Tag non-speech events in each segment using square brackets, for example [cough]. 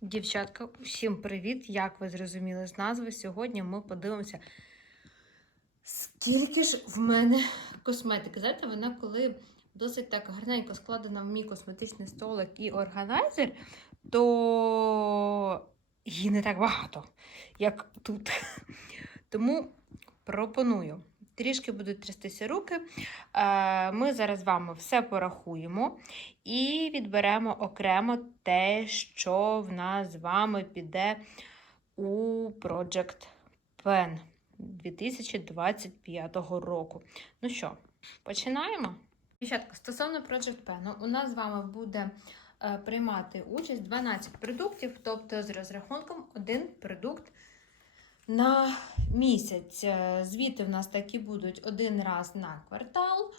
Дівчатка, всім привіт! Як ви зрозуміли з назви? Сьогодні ми подивимося, скільки ж в мене косметики. Знаєте, вона коли досить так гарненько складена в мій косметичний столик і органайзер, то її не так багато, як тут. Тому пропоную. Трішки будуть трястися руки. Е, Ми зараз вами все порахуємо і відберемо окремо те, що в нас з вами піде у Project Pen 2025 року. Ну що, починаємо? Дівчатка, стосовно Project Pen, у нас з вами буде е, приймати участь 12 продуктів, тобто з розрахунком один продукт на місяць. Е, Звіти в нас такі будуть один раз на квартал.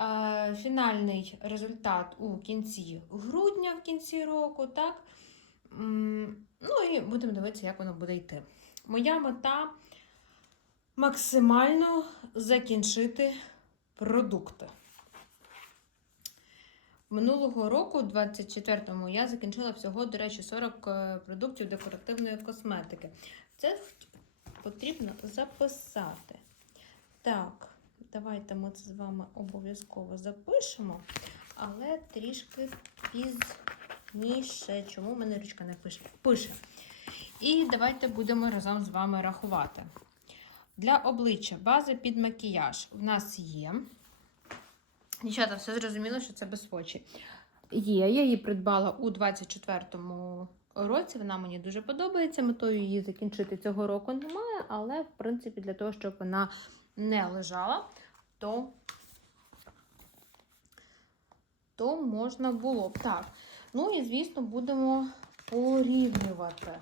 Е, Фінальний результат у кінці грудня, в кінці року, так? Ну і будемо дивитися, як воно буде йти. Моя мета максимально закінчити продукти. Минулого року, 24-му, я закінчила всього, до речі, 40 е, продуктів декоративної косметики. Це потрібно записати. Так, давайте ми це з вами обов'язково запишемо, але трішки пізніше. Чому мене ручка не пише? Пише. І давайте будемо разом з вами рахувати. Для обличчя бази під макіяж в нас є. Дівчата, все зрозуміло, що це без свочі. Є, я її придбала у 24-му році. Вона мені дуже подобається. Метою її закінчити цього року немає, але, в принципі, для того, щоб вона не лежала, то, то можна було б. Так. Ну і, звісно, будемо порівнювати.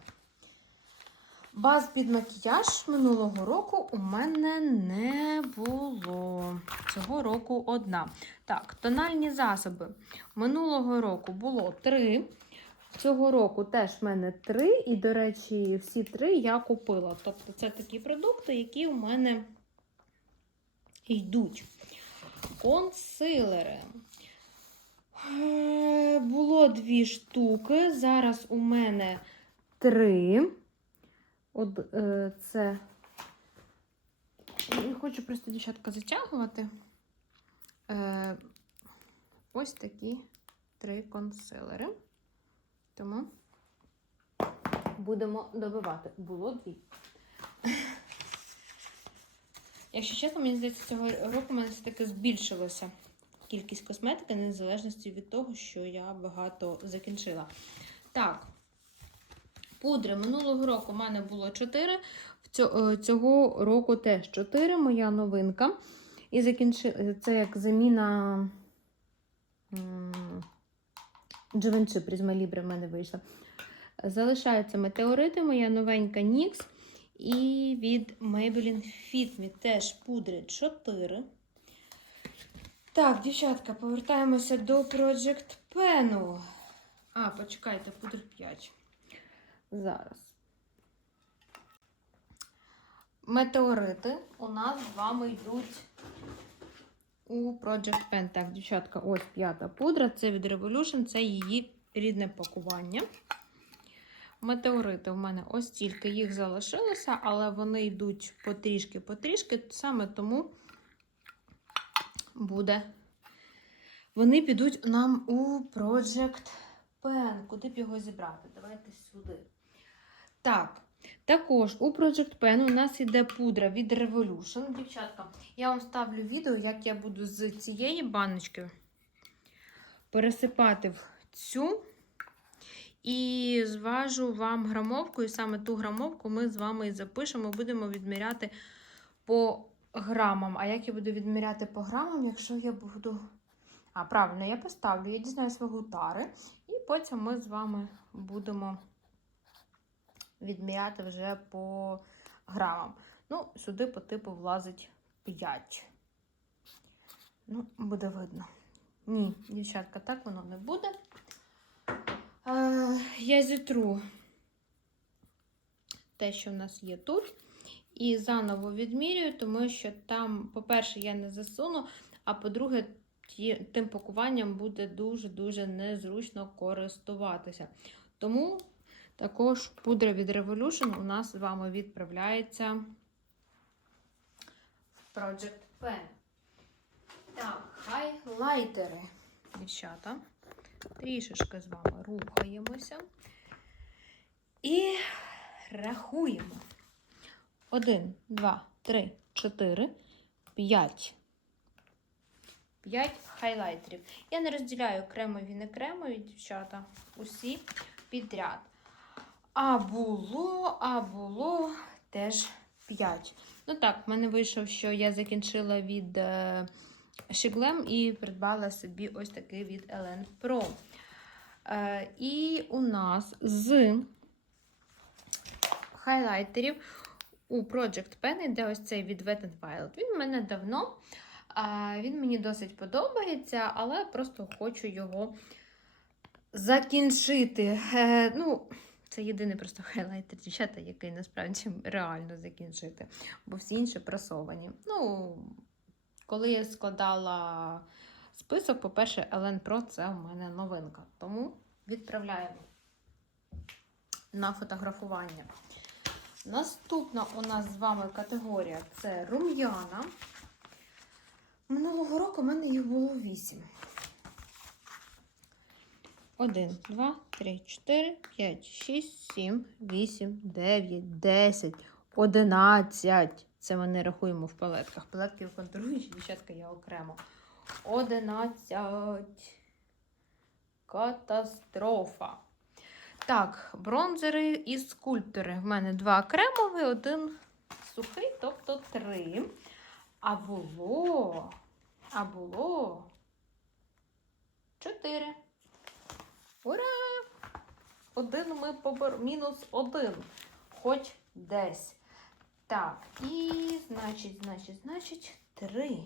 Баз під макіяж минулого року у мене не було. Цього року одна. Так, тональні засоби. Минулого року було три. Цього року теж в мене три. І, до речі, всі три я купила. Тобто, це такі продукти, які у мене йдуть. Консилери. Е, Було дві штуки. Зараз у мене три. От е, це. Я хочу просто дівчатка затягувати. Е, ось такі три консилери. Тому будемо добивати. Було дві. [laughs] Якщо чесно, мені здається, цього року в мене все-таки збільшилося кількість косметики, незалежності від того, що я багато закінчила. Так. Пудри минулого року в мене було 4, цього року теж 4, моя новинка. І закінчи... це як заміна Givenchy Prisma Libre в мене вийшла. Залишаються метеорити, моя новенька NYX. І від Maybelline Fit Me теж пудри 4. Так, дівчатка, повертаємося до Project Pen. А, почекайте, пудр 5. Зараз. Метеорити у нас з вами йдуть у Project Pen. Так, дівчатка, ось п'ята пудра. Це від Revolution, це її рідне пакування. Метеорити у мене ось тільки їх залишилося, але вони йдуть потрішки-потрішки, саме тому буде. Вони підуть нам у Project Pen. Куди б його зібрати? Давайте сюди. Так, також у Project Pen у нас йде пудра від Revolution. Дівчатка, я вам ставлю відео, як я буду з цієї баночки пересипати в цю. І зважу вам грамовку, і саме ту грамовку ми з вами і запишемо, будемо відміряти по грамам. А як я буду відміряти по грамам, якщо я буду. А, правильно, я поставлю, я дізнаюсь вагу тари, і потім ми з вами будемо відміряти вже по грамам. Ну, сюди по типу влазить 5. Ну, буде видно. Ні, дівчатка, так воно не буде. Е, я зітру те, що в нас є тут. І заново відмірюю, тому що там, по-перше, я не засуну, а по-друге, тим пакуванням буде дуже-дуже незручно користуватися. Тому Також пудра від Revolution у нас з вами відправляється в Project Pen. Так, хайлайтери, дівчата. Трішечки з вами рухаємося. І рахуємо. Один, два, три, чотири, п'ять. П'ять хайлайтерів. Я не розділяю кремові, не кремові, дівчата. Усі підряд. А було, а було теж 5. Ну так, в мене вийшов, що я закінчила від е, Shiglem і придбала собі ось такий від Ellen Pro. Е, і у нас з хайлайтерів у Project Pen йде ось цей від Wet n Wild. Він в мене давно. Він мені досить подобається, але просто хочу його закінчити. Е, ну, це єдиний просто [laughs] хайлайтер дівчата, який насправді реально закінчити, бо всі інші прасовані. Ну, коли я складала список, по-перше, Ellen Pro це у мене новинка. Тому відправляємо на фотографування. Наступна у нас з вами категорія це рум'яна. Минулого року в мене їх було 8. 1, 2, 3, 4, 5, 6, 7, 8, 9, 10, 11. Це ми не рахуємо в палетках. Палетки в контуруючі, дівчатка я окремо. 11. Катастрофа. Так, бронзери і скульптори. В мене два кремові, один сухий, тобто три. А було, а було чотири. Ура! Один ми побор... мінус один. Хоч десь. Так, і, значить, значить, значить, три.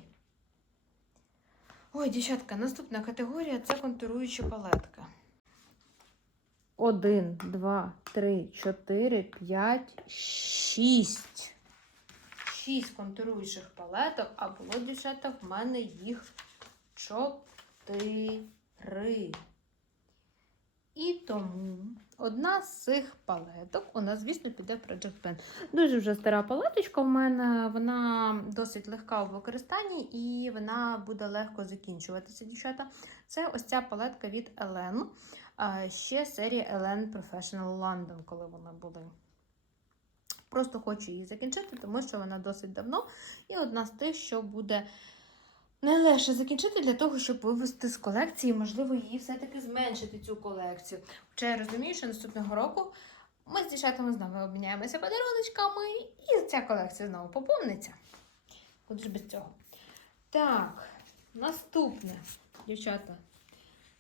Ой, дівчатка, наступна категорія це контуруюча палетка. Один, два, три, чотири, п'ять, шість. Шість контуруючих палеток, а було, дівчата, в мене їх чотири. І тому одна з цих палеток у нас, звісно, піде в Project Pen. Дуже вже стара палеточка в мене, вона досить легка у використанні і вона буде легко закінчуватися, дівчата. Це ось ця палетка від. А ще серія Ellen Professional London, коли вона були. Просто хочу її закінчити, тому що вона досить давно. І одна з тих, що буде найлегше закінчити для того, щоб вивести з колекції, можливо, її все-таки зменшити цю колекцію. Хоча я розумію, що наступного року ми з дівчатами знову обміняємося подаруночками, і ця колекція знову поповниться. Куди ж без цього? Так, наступне, дівчата.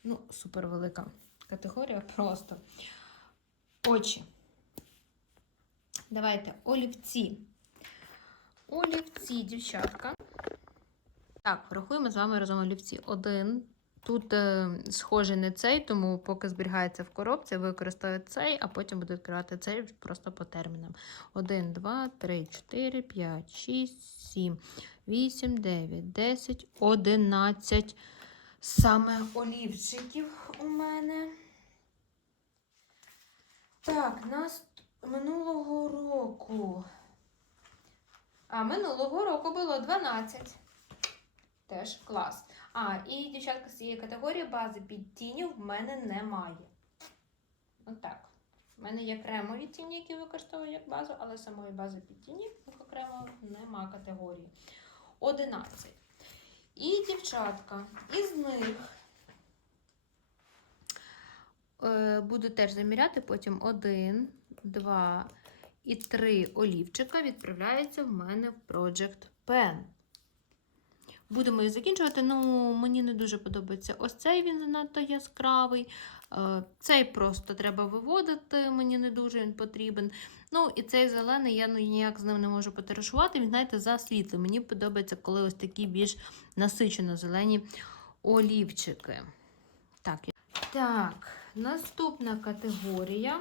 Ну, супер велика категорія просто. Очі. Давайте олівці. Олівці, дівчатка. Так, рахуємо з вами разом олівці. Один. Тут е, схожий не цей, тому поки зберігається в коробці, використаю цей, а потім буду відкривати цей просто по термінам. 1, 2, 3, 4, 5, 6, 7, 8, 9, 10, 11. Саме олівчиків у мене. Так, нас минулого року. А минулого року було 12. Теж клас. А, і дівчатка з цієї категорії бази під тіню в мене немає. Отак. У мене є кремові тіні, які використовую як базу, але самої бази під тіні окремо нема категорії. 11. І дівчатка, із них е, буду теж заміряти, потім 1, 2 і 3 олівчика відправляються в мене в Project Pen. Будемо їх закінчувати. Ну, мені не дуже подобається ось цей він занадто яскравий. Е, Цей просто треба виводити, мені не дуже він потрібен. Ну, і цей зелений, я ну, ніяк з ним не можу потаришувати. Він, знаєте, за світлий. Мені подобається, коли ось такі більш насичено зелені олівчики. Так, так, наступна категорія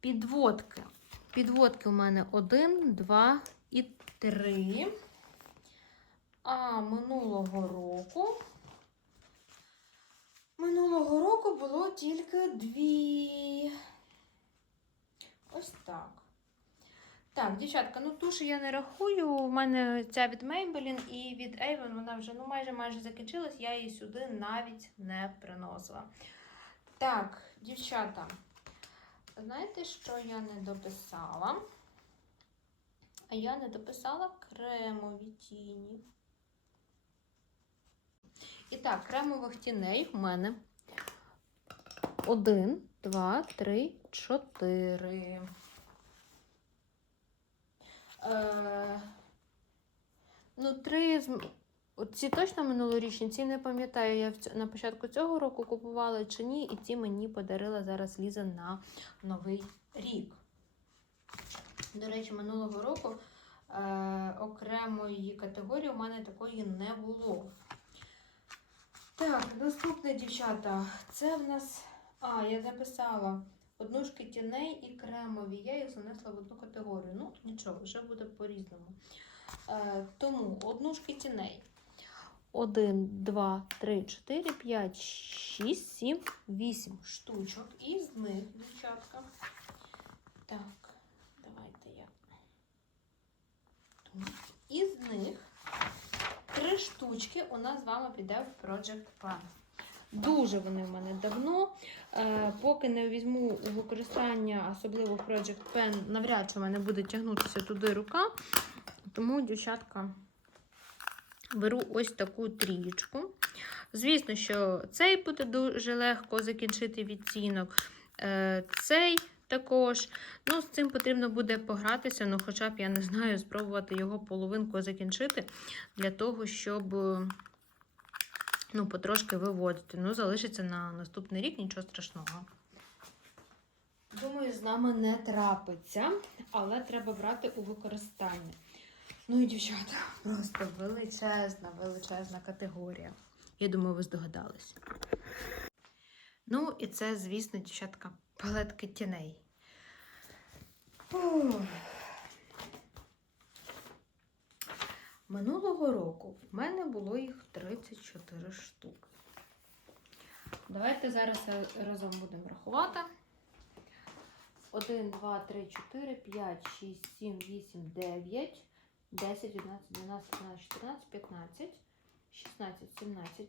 підводки. Підводки у мене 1, 2 і 3. А минулого року минулого року було тільки дві. Ось так. Так, дівчатка, ну туші я не рахую. У мене ця від Maybelline і від Avon вона вже ну, майже майже закінчилась, я її сюди навіть не приносила. Так, дівчата, знаєте, що я не дописала? А я не дописала кремові тіні. І так, кремових тіней в мене один, два, три, чотири. Е, ну, три з... Ці точно минулорічні, ці не пам'ятаю, я на початку цього року купувала чи ні, і ці мені подарила зараз Ліза на Новий рік. До речі, минулого року е, окремої категорії у мене такої не було. Так, наступне, дівчата, це в нас. А, я записала однушки тіней і кремові. Я їх занесла в одну категорію. Ну, нічого, вже буде по-різному. Е, тому однушки тіней. 1, 2, 3, 4, 5, 6, 7, 8 штучок. І з них, дівчатка. Так, давайте я. І з них три штучки у нас з вами піде в Project Plan. Дуже вони в мене давно. Е, поки не візьму у використання, особливо Project Pen, навряд чи в мене буде тягнутися туди рука. Тому, дівчатка, беру ось таку трієчку. Звісно, що цей буде дуже легко закінчити відтінок. Е, цей також. Ну, з цим потрібно буде погратися, ну, хоча б, я не знаю, спробувати його половинку закінчити для того, щоб ну, потрошки виводити. Ну, залишиться на наступний рік, нічого страшного. Думаю, з нами не трапиться, але треба брати у використання. Ну і дівчата, просто величезна, величезна категорія. Я думаю, ви здогадались. Ну, і це, звісно, дівчатка, палетки тіней. Минулого року в мене було їх 34 штуки. Давайте зараз разом будемо рахувати. 1, 2, 3, 4, 5, 6, 7, 8, 9, 10, 11, 12, 13, 14, 15, 16, 17,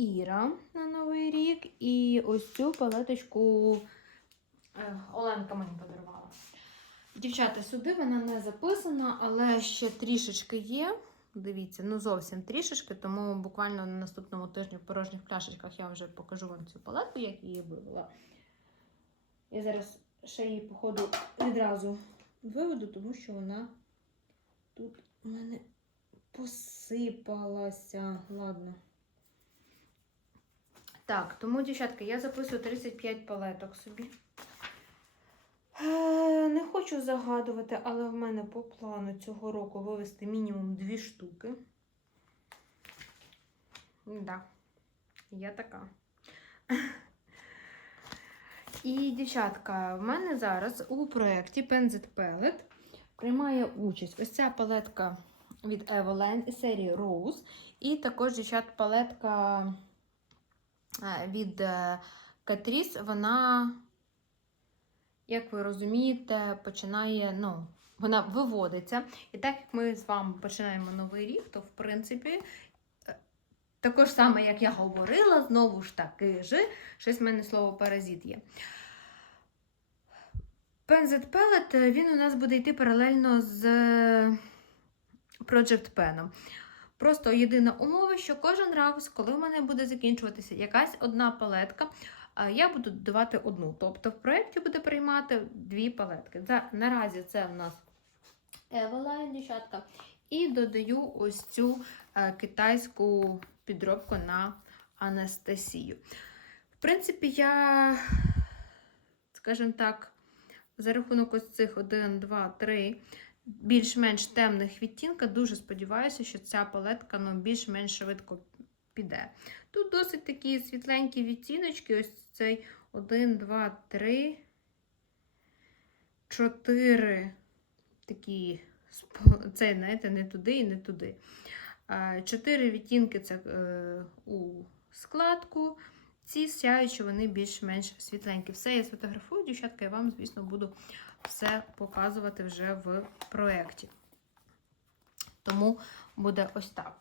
Іра на Новий рік. І ось цю палеточку е, Оленка мені подарувала. Дівчата, сюди вона не записана, але ще трішечки є. Дивіться, ну зовсім трішечки, тому буквально на наступному тижні в порожніх пляшечках я вже покажу вам цю палетку, як її вивела. Я зараз ще її, походу, відразу виведу, тому що вона тут у мене посипалася. Ладно. Так, тому, дівчатка, я записую 35 палеток собі. Е, Не хочу загадувати, але в мене по плану цього року вивести мінімум дві штуки. Да, я така. І, дівчатка, в мене зараз у проєкті Penzit Palette приймає участь ось ця палетка від Eveline із серії Rose. І також, дівчат, палетка від е, Catrice, вона як ви розумієте, починає, ну, вона виводиться. І так як ми з вами починаємо новий рік, то в принципі, е, також саме, як я говорила, знову ж таки ж, щось в мене слово паразит є. Penzet Pellet, він у нас буде йти паралельно з Project Pen. Просто єдина умова, що кожен раз, коли в мене буде закінчуватися якась одна палетка, я буду додавати одну. Тобто в проєкті буде приймати дві палетки. Наразі це в нас Eveline, дівчатка. І додаю ось цю е, китайську підробку на Анастасію. В принципі, я, скажімо так, за рахунок ось цих 1, 2, 3, більш-менш темних відтінка. Дуже сподіваюся, що ця палетка ну, більш-менш швидко піде. Тут досить такі світленькі відтіночки. Ось цей 1, 2, 3, 4 такі, сп- це, знаєте, не туди і не туди. Чотири відтінки це е, у складку. Ці сяючі, вони більш-менш світленькі. Все я сфотографую, дівчатка, я вам, звісно, буду все показувати вже в проєкті. Тому буде ось так.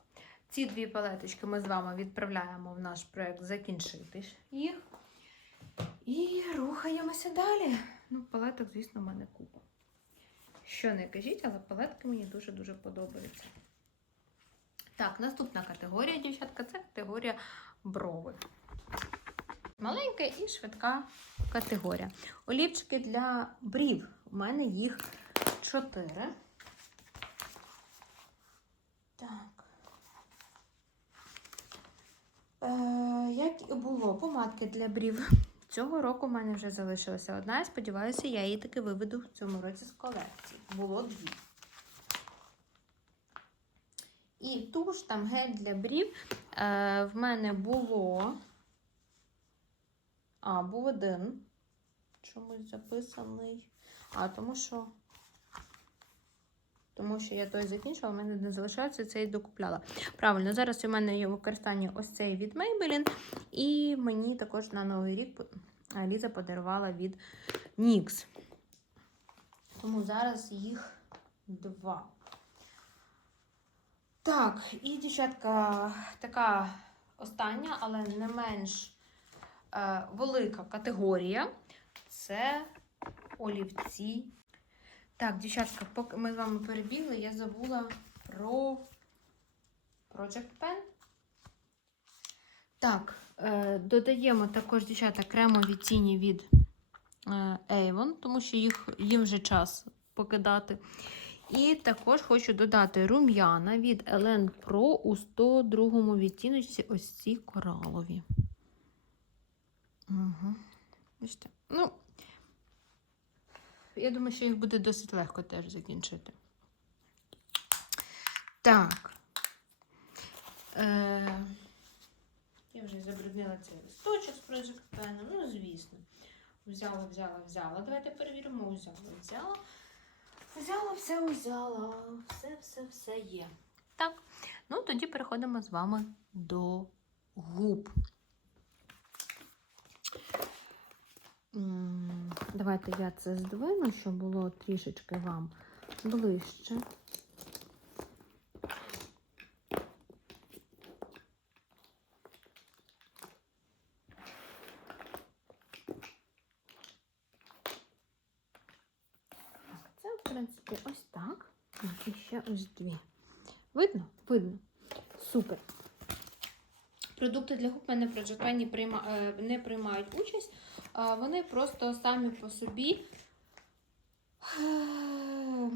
Ці дві палеточки ми з вами відправляємо в наш проєкт закінчити їх. І рухаємося далі. Ну, палеток, звісно, в мене купа. Що не кажіть, але палетки мені дуже-дуже подобаються. Так, наступна категорія, дівчатка, це категорія брови. Маленька і швидка категорія. Олівчики для брів. У мене їх 4. Так. Е, як і було, помадки для брів. Цього року в мене вже залишилася одна. Я сподіваюся, я її таки виведу в цьому році з колекції. Було дві. І туш, там гель для брів. Е, в мене було. А, був один. Чомусь записаний. А, тому що. Тому що я той закінчила, в мене не залишається, цей докупляла. Правильно, зараз у мене є в використанні ось цей від Maybelline. І мені також на Новий рік Ліза подарувала від NYX. Тому зараз їх два. Так, і дівчатка, така остання, але не менш велика категорія це олівці. Так, дівчатка, поки ми з вами перебігли, я забула про Project Pen. Так, е, додаємо також, дівчата, кремові тіні від е, Avon, тому що їх, їм вже час покидати. І також хочу додати рум'яна від Elen Pro у 102 відтіночці ось ці коралові. Угу. Бачите? Ну, я думаю, що їх буде досить легко теж закінчити. Так. Е, я вже забруднила цей листочок з Pen. Ну, звісно. Взяла, взяла, взяла. Давайте перевіримо. Взяла, взяла. Взяла, все взяла. Все, все, все є. Так. Ну, тоді переходимо з вами до губ. Давайте я це здвину, щоб було трішечки вам ближче. Це, в принципі, ось так. І ще ось дві. Видно? Видно. Супер. Продукти для губ мене прийма, е, не приймають участь. Вони просто самі по собі. е,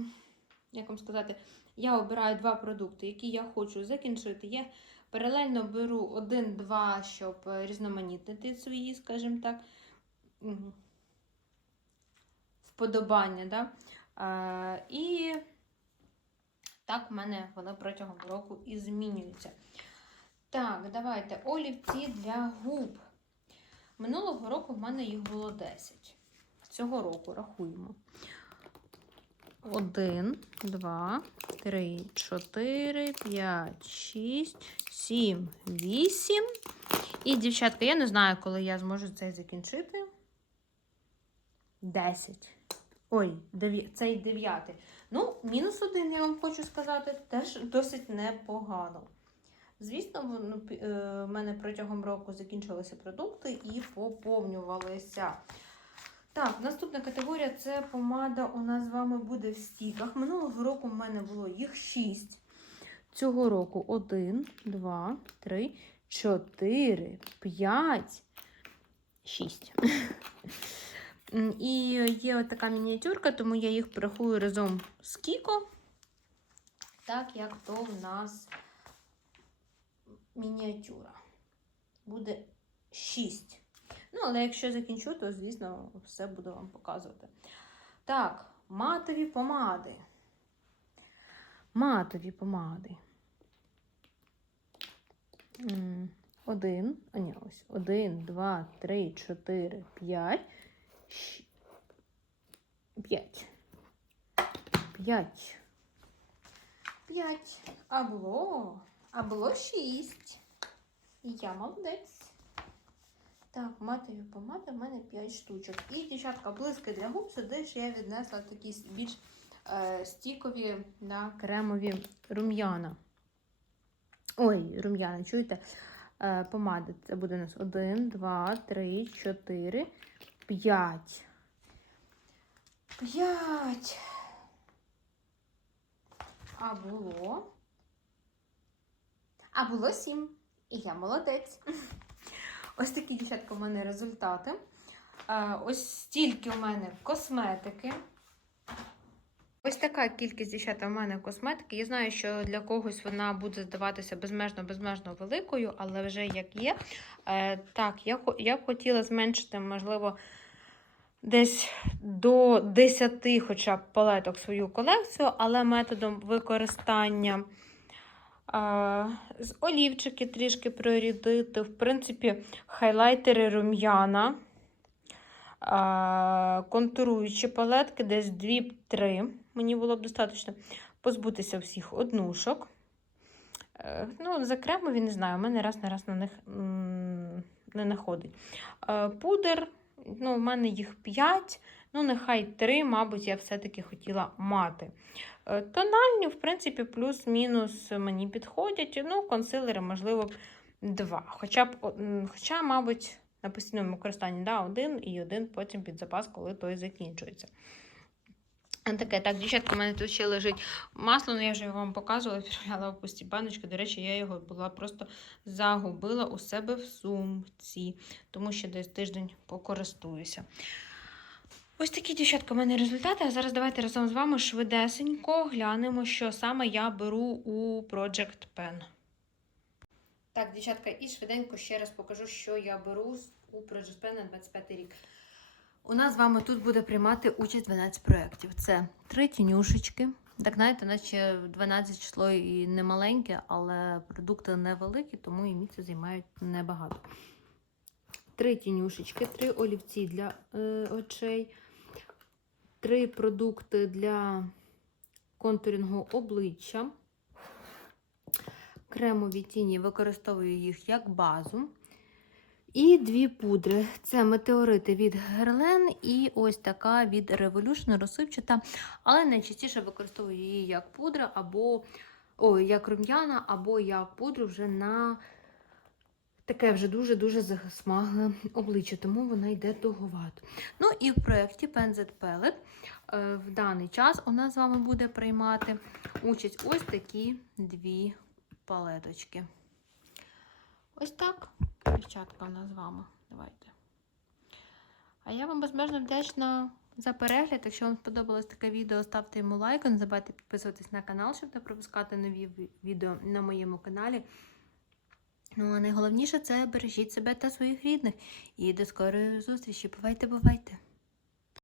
Як вам сказати, я обираю два продукти, які я хочу закінчити. Я паралельно беру один-два, щоб е, різноманітнити свої, скажімо так, вподобання. Да? А, І так в мене вони протягом року і змінюються. Так, давайте олівці для губ. Минулого року в мене їх було 10. Цього року рахуємо. 1, 2, 3, 4, 5, 6, 7, 8. І, дівчатка, я не знаю, коли я зможу цей закінчити. 10. Ой, цей дев'ятий. Ну, мінус один, я вам хочу сказати, теж досить непогано. Звісно, пі- е, в мене протягом року закінчилися продукти і поповнювалися. Так, наступна категорія це помада у нас з вами буде в стіках. Минулого року в мене було їх 6. Цього року 1, 2, 3, 4, 5, 6. І є така мініатюрка, тому я їх порахую разом з Кіко. Так як то в нас мініатюра. Буде 6. Ну, але якщо закінчу, то, звісно, все буду вам показувати. Так, матові помади. матові помади. Один, а ні, ось один, два, три, чотири, п'ять. П'ять. П'ять. П'ять. А було. А було шість. І я молодець. Так, матові помади в мене 5 штучок. І, дівчатка, блиски для губ сюди ж я віднесла такі більш е, стікові на кремові рум'яна. Ой, рум'яна, чуєте? Е, помади. Це буде у нас 1, 2, 3, 4, 5. 5. А було. А було 7. І я молодець. Ось такі, дівчатка, у мене результати. Е, Ось стільки у мене косметики. Ось така кількість дівчата у мене косметики. Я знаю, що для когось вона буде здаватися безмежно-безмежно великою, але вже як є. Е, Так, я, я б хотіла зменшити, можливо, десь до 10 хоча б палеток свою колекцію, але методом використання з олівчики трішки прорідити. В принципі, хайлайтери рум'яна, контуруючі палетки, десь 2-3. Мені було б достатньо позбутися всіх однушок. Е, Ну, за кремові не знаю, у мене раз на раз на них не находить. Е, Пудер, ну, у мене їх 5, ну, нехай 3, мабуть, я все-таки хотіла мати. Е, Тональні, в принципі, плюс-мінус мені підходять. Ну, консилери, можливо, два. Хоча, б, хоча, мабуть, на постійному використанні да, один і один потім під запас, коли той закінчується. Таке, так, дівчатка, у мене тут ще лежить масло, ну я вже вам показувала, [laughs] відправляла в пусті баночки. До речі, я його була просто загубила у себе в сумці, тому що десь тиждень покористуюся. Ось такі, дівчатка, у мене результати. А зараз давайте разом з вами швидесенько глянемо, що саме я беру у Project Pen. Так, дівчатка, і швиденько ще раз покажу, що я беру у Project Pen на 25 рік. У нас з вами тут буде приймати участь 12 проєктів. Це три тінюшечки. Так, знаєте, наче 12 число і не маленьке, але продукти невеликі, тому і місце займають небагато. Три тінюшечки, три олівці для е, очей, три продукти для контурінгу обличчя. Кремові тіні використовую їх як базу. І дві пудри. Це метеорити від Герлен і ось така від Revolution розсипчата, але найчастіше використовую її як пудра, або ой, як рум'яна, або як пудру вже на таке вже дуже-дуже засмагле обличчя, тому вона йде довговато. Ну і в проєкті Pen Z Palette е, в даний час у нас з вами буде приймати участь ось такі дві палеточки. Ось так, дівчатка, у нас з вами. Давайте. А я вам безмежно вдячна за перегляд. Якщо вам сподобалось таке відео, ставте йому лайк. Не забувайте підписуватись на канал, щоб не пропускати нові відео на моєму каналі. Ну, а найголовніше це бережіть себе та своїх рідних. І до скорої зустрічі. Бувайте, бувайте!